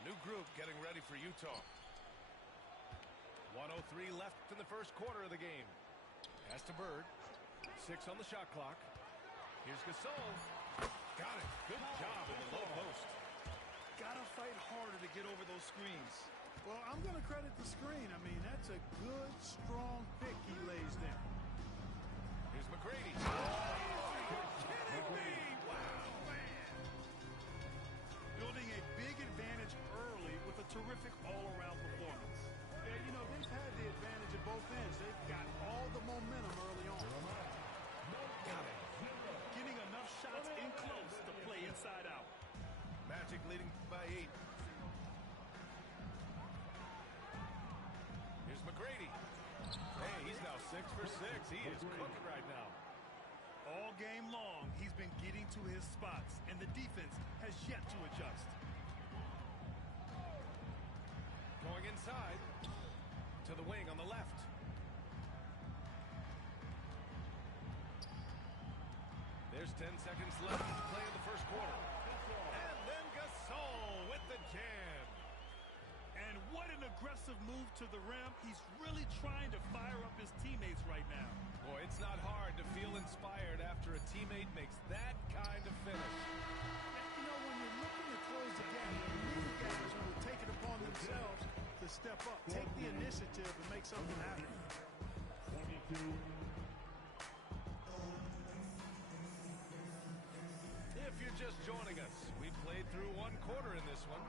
A new group getting ready for Utah. 1:03 left in the first quarter of the game. Pass to Bird. 6 on the shot clock. Here's Gasol. Got it. Good job in the low post. Gotta fight harder to get over those screens. Well, I'm going to credit the screen. I mean, that's a good, strong pick he lays there. Here's McGrady. Oh, you're kidding me! Wow, man. Building a big advantage early with a terrific all-around performance. Yeah, you know, they've had the advantage at both ends. They've got all the momentum early on. Got it. Getting enough shots in close to play inside out. Magic leading by 8. Here's McGrady. Hey, he's now 6 for 6. He is cooking right now. All game long, he's been getting to his spots, and the defense has yet to adjust. Going inside to the wing on the left. There's 10 seconds left to play in the first quarter. And then Gasol with the jam. And what an aggressive move to the rim. He's really trying to fire up his teammates right now. Boy, it's not hard to feel inspired after a teammate makes that kind of finish. You know, when you're looking to close the gap, you need guys who will take it upon themselves to step up, take the initiative, and make something happen. 22. If you're just joining us, we played through one quarter in this one.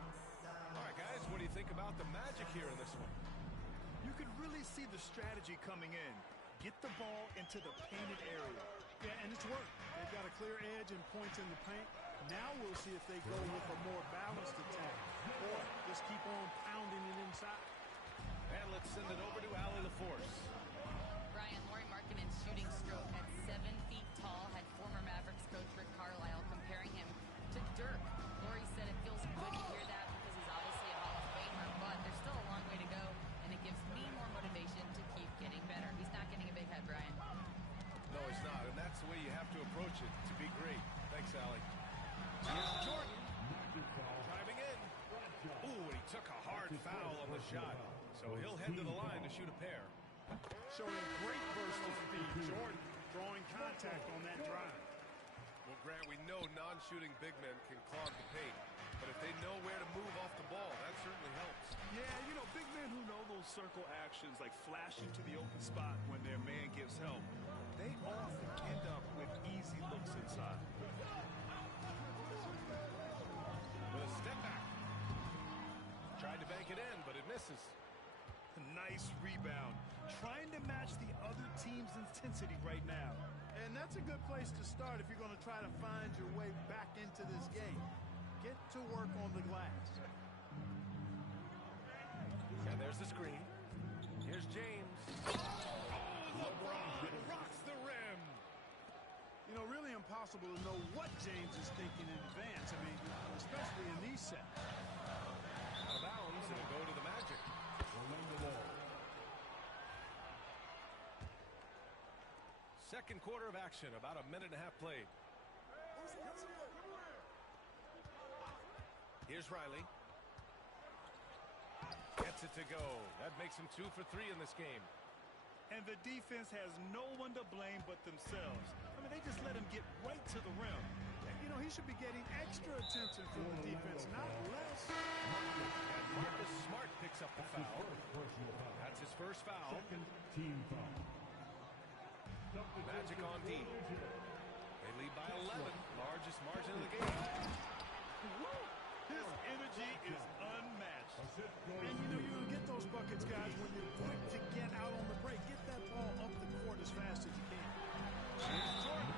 All right, guys, what do you think about the Magic here in this one? You could really see the strategy coming in. Get the ball into the painted area. Yeah, and it's worked. They've got a clear edge and points in the paint. Now we'll see if they go with a more balanced attack or just keep on pounding it inside. And let's send it over to Allie LaForce. Brian, Lauri Markkanen's shooting stroke at 7 feet tall had former Mavericks coach Rick Carlisle comparing him to Dirk. Lauri said it feels good to hear that because he's obviously a Hall of Famer, but there's still a long way to go, and it gives me more motivation to keep getting better. He's not getting a big head, Brian. No, he's not, and that's the way you have to approach it to be great. Thanks, Allie. Here's Jordan. Driving in. Ooh, and he took a hard foul on the shot, so he'll head to the line to shoot a pair. Showing great burst of speed. Jordan drawing contact on that drive. Well, Grant, we know non-shooting big men can clog the paint, but if they know where to move off the ball, that certainly helps. Yeah, you know, big men who know those circle actions, like flashing to the open spot when their man gives help, they often end up with easy looks inside. With a step back. Tried to bank it in, but it misses. Nice rebound. Trying to match the other team's intensity right now. And that's a good place to start if you're going to try to find your way back into this game. Get to work on the glass. And there's the screen. Here's James. Oh, LeBron rocks the rim. You know, really impossible to know what James is thinking in advance. I mean, especially in these sets. Out of bounds, it'll go to the Magic. Second quarter of action, about a minute and a half played. Here's Riley. Gets it to go. That makes him 2 for 3 in this game. And the defense has no one to blame but themselves. I mean, they just let him get right to the rim. You know, he should be getting extra attention from the defense, not less. And Marcus Smart picks up the foul. That's his first foul. Second team foul. Magic on D. They lead by 11. Largest margin of the game. His energy is unmatched. And you know, you're going to get those buckets, guys, when you're quick to get out on the break. Get that ball up the court as fast as you can. Here's Jordan.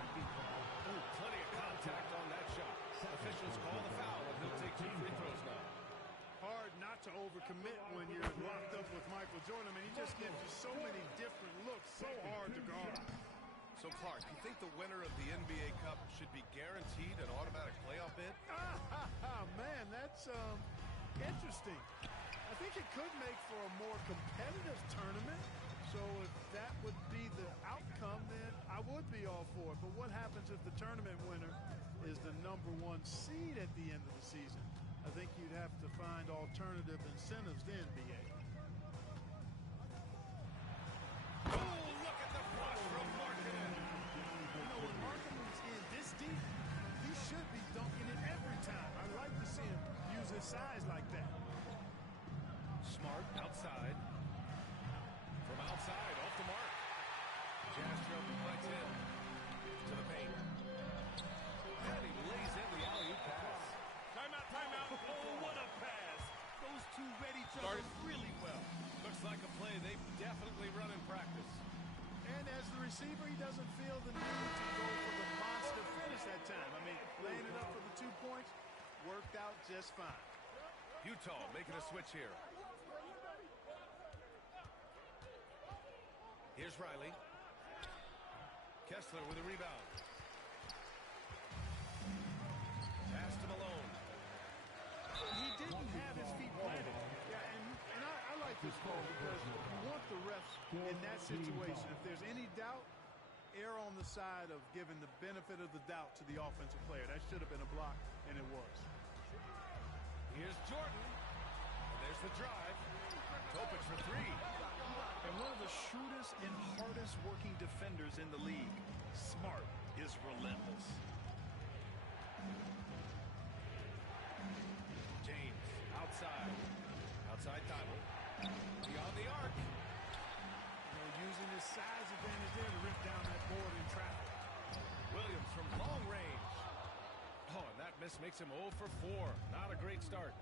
Ooh, plenty of contact on that shot. Officials call the foul, and he'll take 2 free throws now. Hard not to overcommit when you're locked up with Michael Jordan. I mean, he just gives you so many different looks, so hard to guard. So, Clark, you think the winner of the NBA Cup should be guaranteed an automatic playoff bid? Man, that's interesting. I think it could make for a more competitive tournament. So if that would be the outcome, then I would be all for it. But what happens if the tournament winner is the #1 seed at the end of the season? I think you'd have to find alternative incentives then, B.A. Oh, look at the flush from Markkanen. You know, when Markkanen's in this deep, he should be dunking it every time. I'd like to see him use his size like that. Smart outside. From outside, off the mark. Jastrop lets in to the paint. And he lays in the alley-oop pass. Timeout, timeout. Oh, what a pass. Those two read each other really well. Looks like a play they've definitely run in practice. And as the receiver, he doesn't feel the need to go for the monster finish that time. I mean, laying it up for the 2 points worked out just fine. Utah making a switch here. Here's Riley. Kessler with a rebound. Pass to Malone. He didn't have his feet planted. Yeah, and I like this call because you want the refs in that situation. If there's any doubt, err on the side of giving the benefit of the doubt to the offensive player. That should have been a block, and it was. Here's Jordan. And there's the drive. Topic for three. And one of the shrewdest and hardest working defenders in the league. Smart is relentless. James outside. Outside Tyler. Beyond the arc. You know, using his size advantage there to rip down that board in traffic. Williams from long range. Oh, and that miss makes him 0 for 4. Not a great start.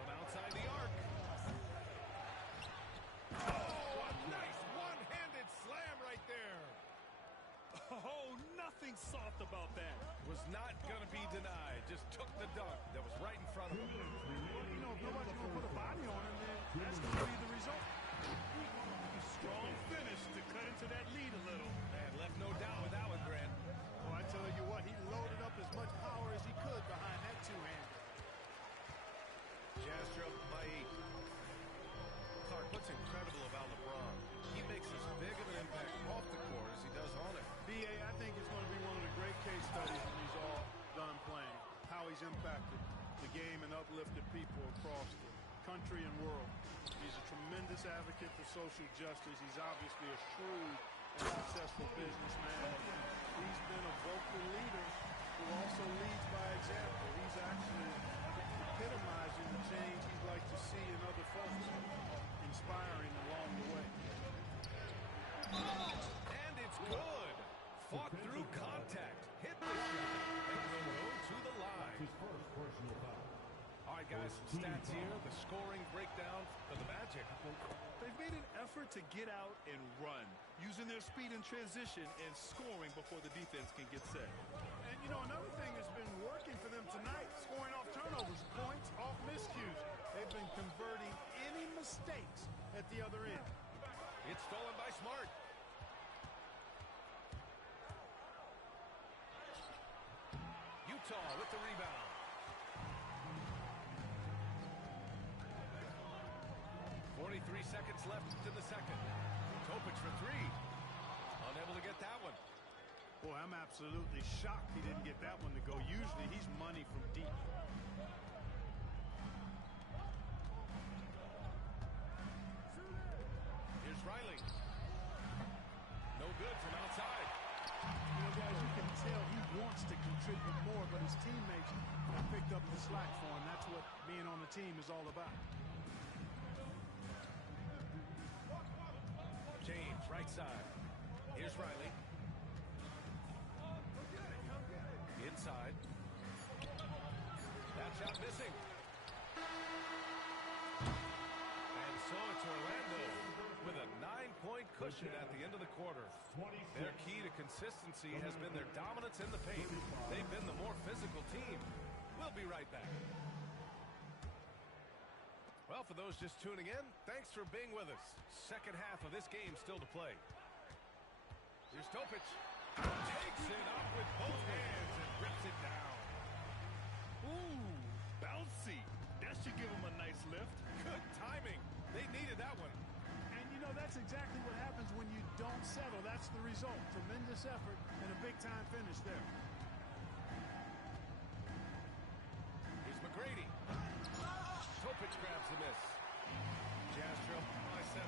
From outside the arc. Oh, a nice one-handed slam right there. Oh, nothing soft about that. Was not going to be denied. Just took the dunk that was right in front of him. You know, if nobody's going to put a body on him, then that's going to be the result. Strong finish to cut into that lead a little. Man, left no doubt with that one, Grant. Well, I tell you what, he loaded up as much power as he could behind that two-hander. Jastrop by 8. Clark, what's incredible about LeBron? He makes as big of an impact off the court as he does on it. B.A., I think it's going to be one of the great case studies when he's all done playing. How he's impacted the game and uplifted people across the country and world. He's a tremendous advocate for social justice. He's obviously a shrewd and successful businessman. He's been a vocal leader who also leads by example. He's actually epitomizing the change he'd like to see in other folks, inspiring along the way. And it's good. Fought through contact. Hit the shot. And will go to the line. His first personal foul. All right, guys, some stats here. The scoring breakdown for the Magic. They've made an effort to get out and run, using their speed in transition and scoring before the defense can get set. And, you know, another thing that's been working for them tonight, scoring off turnovers, points off miscues. They've been converting any mistakes at the other end. It's stolen by Smart. Utah with the rebound. Seconds left in the second. Topic for three. Unable to get that one. Boy, I'm absolutely shocked he didn't get that one to go. Usually he's money from deep. Here's Riley. No good from outside. You know, guys, you can tell he wants to contribute more, but his teammates have picked up the slack for him. That's what being on the team is all about. James, right side. Here's Riley. Inside. That shot missing. And so it's Orlando with a 9-point cushion at the end of the quarter. Their key to consistency has been their dominance in the paint. They've been the more physical team. We'll be right back. Well, for those just tuning in, thanks for being with us. Second half of this game still to play. Here's Topic. Takes it up with both hands and rips it down. Ooh, bouncy. That should give him a nice lift. Good timing. They needed that one. And, you know, that's exactly what happens when you don't settle. That's the result. Tremendous effort and a big-time finish there. McGrady. Topic grabs the miss. Jazz trail by 7.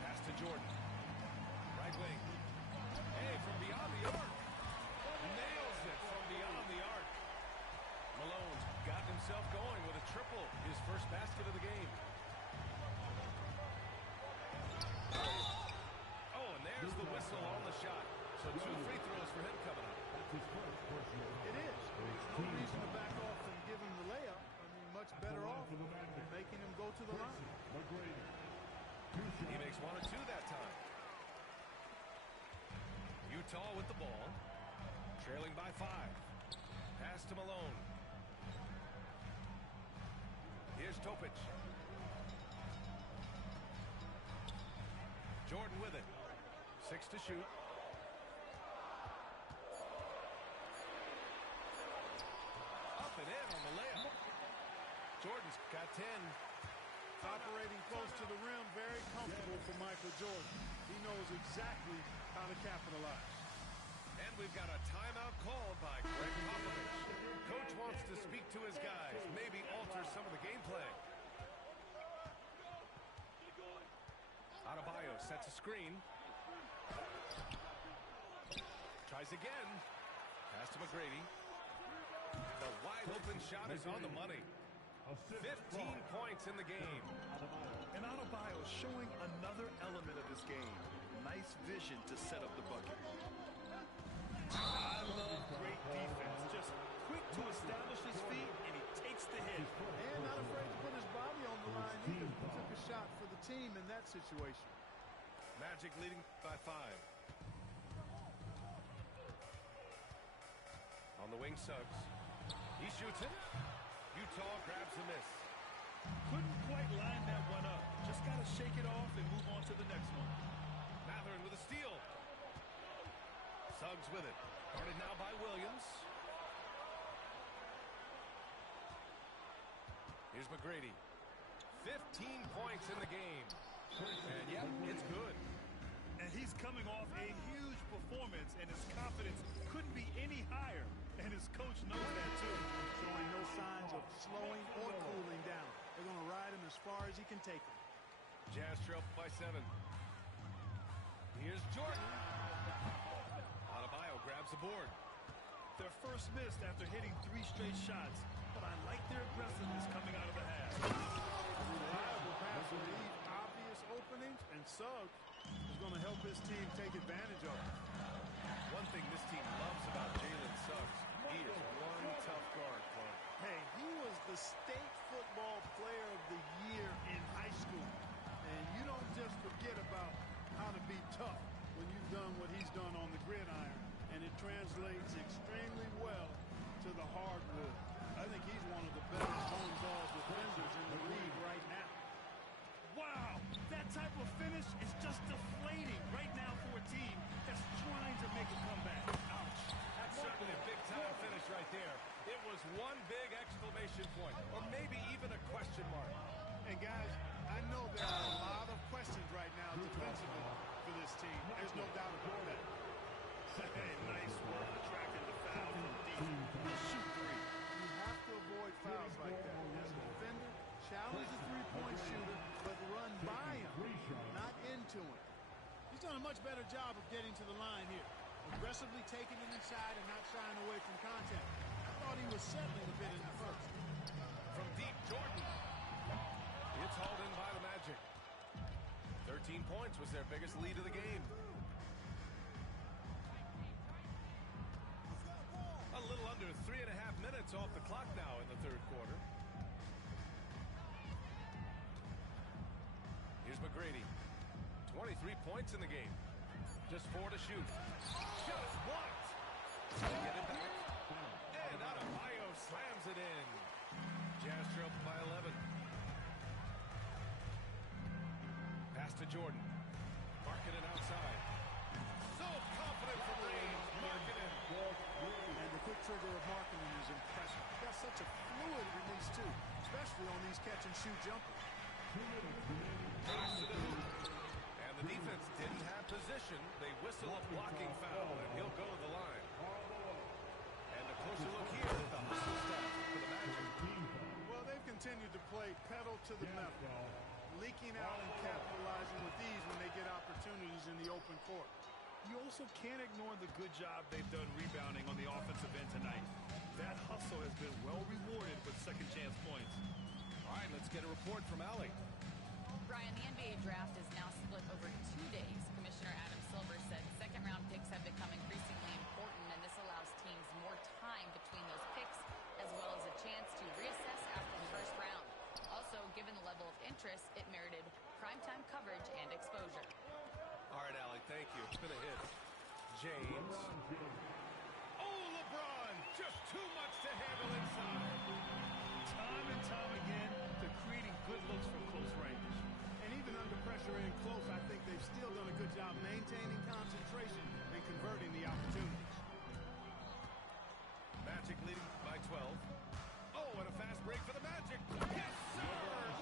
Pass to Jordan. Right wing. Hey, from beyond the arc. Nails it from beyond the arc. Malone got himself going with a triple. His first basket of the game. Oh, and there's the whistle on the shot. So 2 free throws for him coming up. It is. There's no reason to back off and give him the layup. I mean, much better off making him go to the line. He makes 1 or 2 that time. Utah with the ball. Trailing by 5. Pass to Malone. Here's Topic. Jordan with it. 6 to shoot. Up and in on the layup. Jordan's got 10. Operating close to the rim, very comfortable for Michael Jordan. He knows exactly how to capitalize. And we've got a timeout called by Greg Popovich. Coach wants to speak to his guys, maybe alter some of the gameplay. Adebayo sets a screen. Tries again. Pass to McGrady. The wide open shot is on the money. 15 points in the game. And Adebayo showing another element of his game. Nice vision to set up the bucket. I love great defense. Just quick to establish his feet, and he takes the hit. And not afraid to put his body on the line either. He took a shot for the team in that situation. Magic leading by 5. On the wing, Suggs. He shoots it. Utah grabs the miss. Couldn't quite line that one up. Just got to shake it off and move on to the next one. Mathurin with a steal. Suggs with it. Guarded now by Williams. Here's McGrady. 15 points in the game. And yeah, it's good. And he's coming off a huge performance, and his confidence couldn't be any higher. And his coach knows that too. Showing no signs of slowing or cooling down. They're going to ride him as far as he can take him. Jazz trail by 7. Here's Jordan. Adebayo grabs the board. Their first missed after hitting 3 straight shots, but I like their aggressiveness coming out of the half. Reliable pass will leave obvious openings, and Suggs is going to help his team take advantage of it. One thing this team loves about Jalen Suggs, he is one tough guard, Clark. Hey, he was the state football player of the year in high school. And you don't just forget about how to be tough when you've done what he's done on the gridiron. And it translates extremely well to the hardwood. I think he's one of the best home ball defenders in the league right now. Wow, that type of finish is just deflating right now for a team that's trying to make a comeback. Ouch. That's certainly a big-time finish right there. It was one big exclamation point, or maybe even a question mark. And guys, I know there are a lot of questions right now defensively for this team. There's no doubt about that. Hey, nice work attracting the foul from deep. Shoot 3. You have to avoid fouls like that. As a defender, challenge the three-point shooter, but run by him, not into him. He's done a much better job of getting to the line here. Aggressively taking it inside and not shying away from contact. I thought he was settling a bit in the first. From deep, Jordan. It's hauled in by the Magic. 13 points was their biggest lead of the game. A little under 3.5 minutes off the clock now in the third quarter. Here's McGrady. 23 points in the game. Just 4 to shoot. Shot is blocked. Get it back. And Adebayo slams it in. Jazz trail by 11. Pass to Jordan. Markkanen outside. So confident from range. Markkanen. And the quick trigger of Markkanen is impressive. He's got such a fluid release, too, especially on these catch-and-shoot jumpers. Drives to the hoop. And the defense didn't have position. They whistle a blocking foul, and he'll go to the line. And a closer look here at the hustle staff for the Magic. to the metal, leaking out and capitalizing with ease when they get opportunities in the open court. You also can't ignore the good job they've done rebounding on the offensive end tonight. That hustle has been well rewarded with second chance points. All right, let's get a report from Allie. Brian, the NBA draft is now split over 2 days. Commissioner Adam Silver said second-round picks have become increasingly important, and this allows teams more time between those picks, as well as a chance to reassess after the first round. Also, given the level of interest, it merited primetime coverage and exposure. All right, Allie, thank you. It's been a hit. James. Oh, LeBron! Just too much to handle inside. Time and time again, they're creating good looks from close range. And even under pressure in close, I think they've still done a good job maintaining concentration and converting the opportunities. Magic leading by 12. Oh, and a fast break for the Magic. Yes, sir!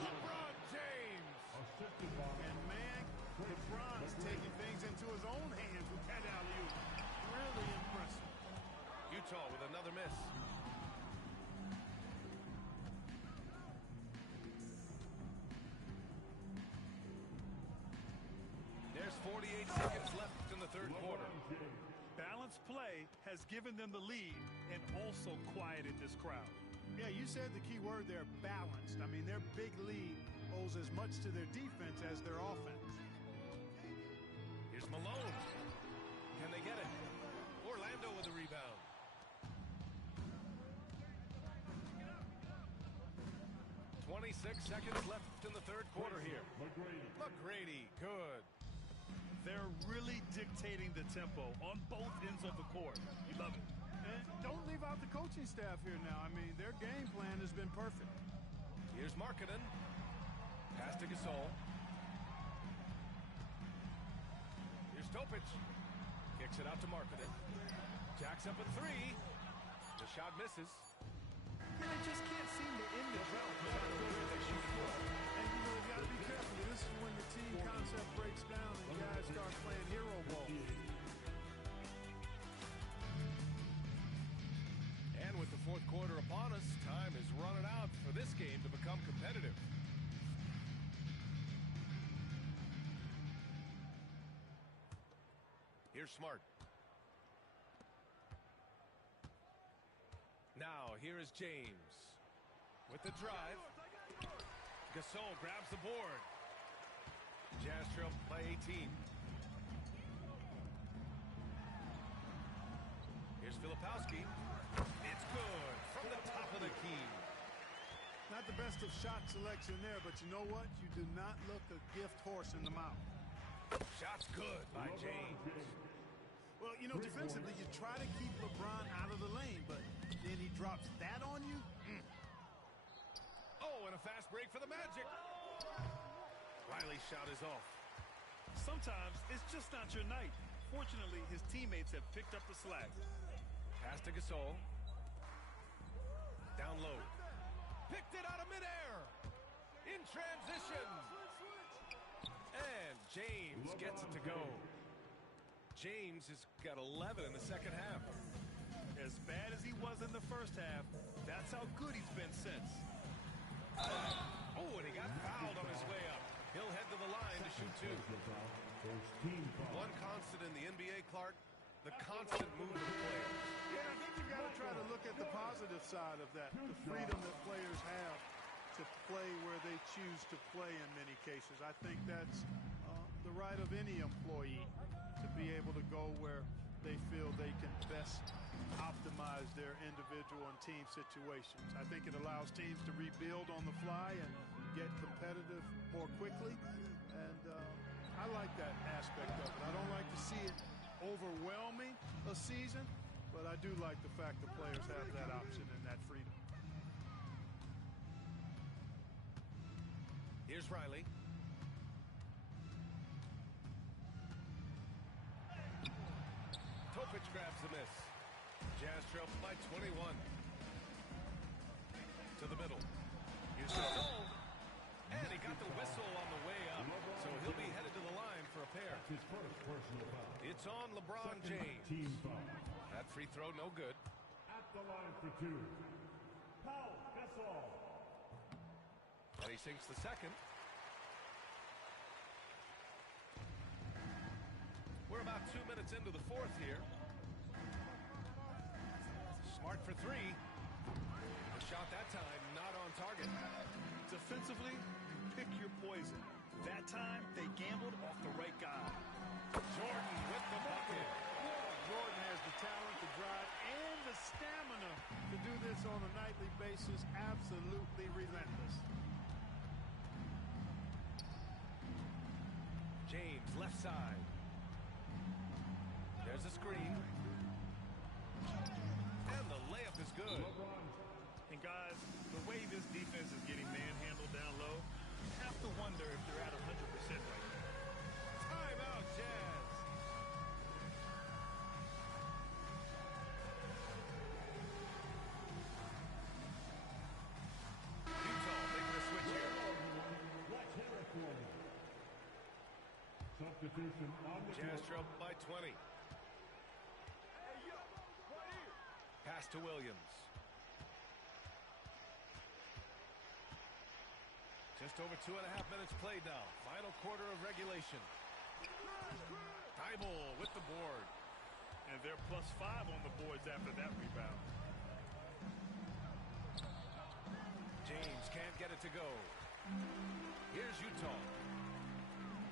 LeBron James! And man, LeBron's taking things into his own hands with that alley-oop. Really impressive. Utah with another miss. There's 48 seconds left in the third quarter. Balanced play has given them the lead and also quieted this crowd. Yeah, you said the key word there, balanced. I mean, their big lead owes as much to their defense as their offense. Here's Malone. Can they get it? Orlando with a rebound. .26 seconds left in the third quarter here. McGrady, good. They're really dictating the tempo on both ends of the court. You love it. And don't leave out the coaching staff here now. I mean, their game plan has been perfect. Here's Markkanen. Pass to Gasol. Here's Topic. Kicks it out to Markkanen. Jacks up a three. The shot misses. They just can't seem to end the drought without the way they shoot the ball. And you know, you got to be careful. This is when the team concept breaks down and guys start playing hero ball. And with the fourth quarter upon us, time is running out for this game to become competitive. Here's Smart. Now, here is James with the drive. Gasol grabs the board. Jazz trail by 18. Here's Filipowski. It's good from the top of the key. Not the best of shot selection there, but you know what? You do not look a gift horse in the mouth. Shot's good by James. Well, you know, defensively, you try to keep LeBron out of the lane, but then he drops that on you. Oh, and a fast break for the Magic. Riley's shot is off. Sometimes it's just not your night. Fortunately, his teammates have picked up the slack. Pass to Gasol. Down low. Picked it out of midair. In transition. And James gets it to go. James has got 11 in the second half. As bad as he was in the first half, that's how good he's been since. Oh, and he got fouled on his way up. He'll head to the line to shoot two. One constant in the NBA, Clark, the constant movement of players. Yeah, I think you've got to try to look at the positive side of that, the freedom that players have to play where they choose to play in many cases. I think that's the right of any employee to be able to go where they feel they can best optimize their individual and team situations. I think it allows teams to rebuild on the fly and get competitive more quickly. And I like that aspect of it. I don't like to see it overwhelming a season, but I do like the fact that players have that option and that freedom. Here's Riley. Topic grabs the miss. Jazz trail by 21. To the middle. Here's Gasol. And he got the whistle on the way up. So he'll be headed to the line for a pair. His first personal foul. It's on LeBron James. Team foul. That free throw, no good. At the line for two. Paul Gasol. And he sinks the second. We're about 2 minutes into the fourth here. Smart for three. The shot that time not on target. Defensively, you pick your poison. That time, they gambled off the right guy. Jordan with the bucket. Jordan has the talent, the drive, and the stamina to do this on a nightly basis. Absolutely relentless. James, left side. There's a screen. And the layup is good. And guys, the way this defense is getting manhandled down low, you have to wonder if they're at 100% right now. Timeout, Jazz. Utah making a switch here. Substitution on the Jazz floor. trail by 20. Pass to Williams. Just over 2.5 minutes played now. Final quarter of regulation. Thibault with the board. And they're +5 on the boards after that rebound. James can't get it to go. Here's Utah.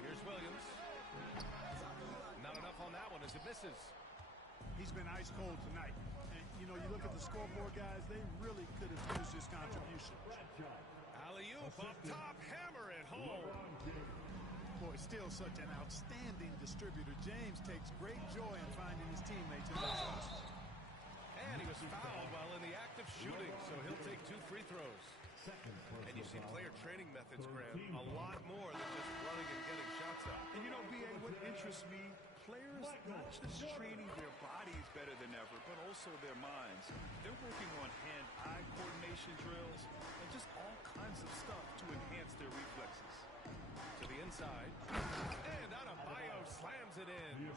Here's Williams. Not enough on that one as it misses. He's been ice cold tonight. And, you know, you look at the scoreboard, guys, they really could have used his contribution. Alley-oop up top, hammer it home. Boy, still such an outstanding distributor. James takes great joy in finding his teammates in those spots. And he was fouled while in the act of shooting, so he'll take 2 free throws. And you see player training methods, Graham, a lot more than just running and getting shots up. And you know, B.A., what interests me, players not just training their bodies better than ever, but also their minds. They're working on hand-eye coordination drills and just all kinds of stuff to enhance their reflexes. To the inside. And Adebayo slams it in.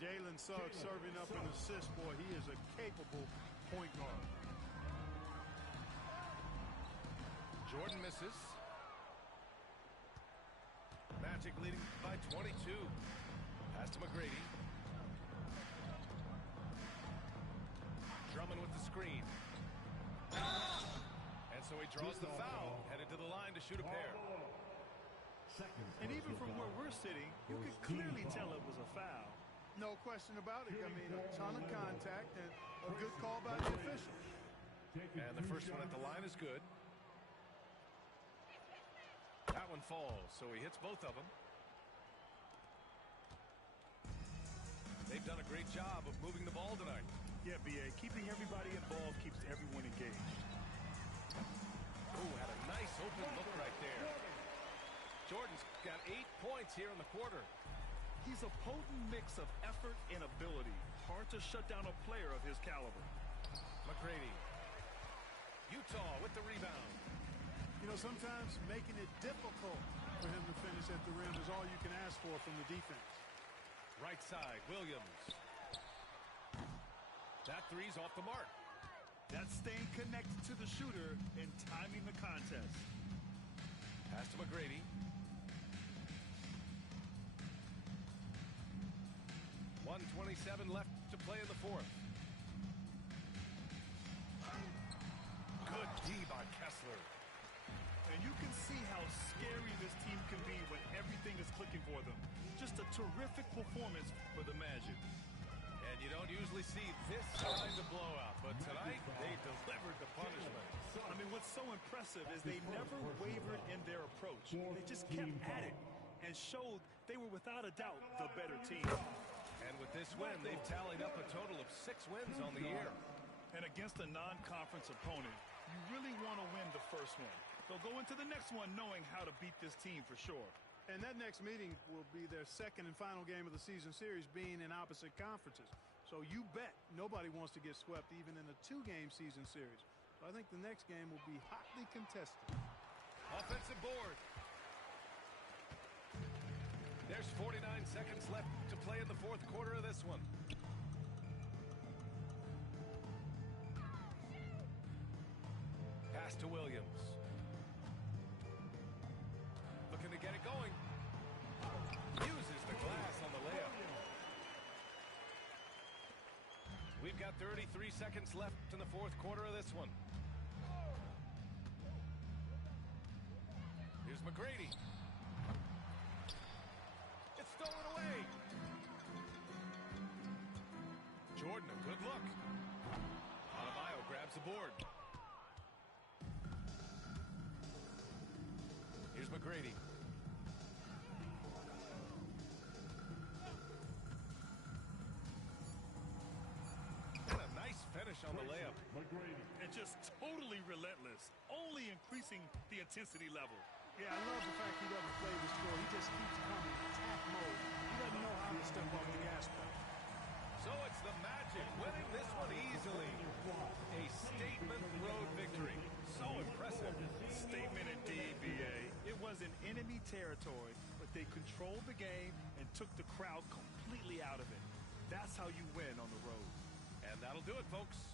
Jalen Suggs serving up an assist. Boy, he is a capable point guard. Jordan misses. Magic leading by 22. Pass to McGrady. Drummond with the screen. And so he draws the foul, headed to the line to shoot a pair. And even from where we're sitting, you can clearly tell it was a foul. No question about it. I mean, a ton of contact and a good call by the official. And the first one at the line is good. That one falls, so he hits both of them. They've done a great job of moving the ball tonight. Yeah, B.A., keeping everybody involved keeps everyone engaged. Oh, had a nice open look right there. Jordan's got 8 points here in the quarter. He's a potent mix of effort and ability. Hard to shut down a player of his caliber. McGrady. Utah with the rebound. You know, sometimes making it difficult for him to finish at the rim is all you can ask for from the defense. Right side, Williams. That three's off the mark. That's staying connected to the shooter and timing the contest. Pass to McGrady. .127 left to play in the fourth. Good D by Kessler. And you can see how scary this team can be when everything is clicking for them. Just a terrific performance for the Magic. And you don't usually see this kind of blowout, but tonight they delivered the punishment. I mean, what's so impressive is they never wavered in their approach. They just kept at it and showed they were without a doubt the better team. And with this win, they've tallied up a total of 6 wins on the year. And against a non-conference opponent, you really want to win the first one. They'll go into the next one knowing how to beat this team for sure. And that next meeting will be their second and final game of the season series, being in opposite conferences. So you bet nobody wants to get swept even in a 2-game season series. So I think the next game will be hotly contested. Offensive board. There's 49 seconds left to play in the fourth quarter of this one. Pass to Williams. We've got 33 seconds left in the fourth quarter of this one. Here's McGrady. It's stolen away. Jordan, a good look. Adebayo grabs the board. Here's McGrady. And a nice finish on the layup. And just totally relentless, only increasing the intensity level. Yeah, I love the fact he doesn't play this score. He just keeps coming, attack mode. He doesn't know how to step off the gas pedal. So it's the Magic winning this one easily. A statement road victory. So impressive. Statement indeed, B.A. It was in enemy territory, but they controlled the game and took the crowd completely out of it. That's how you win on the road. And that'll do it, folks.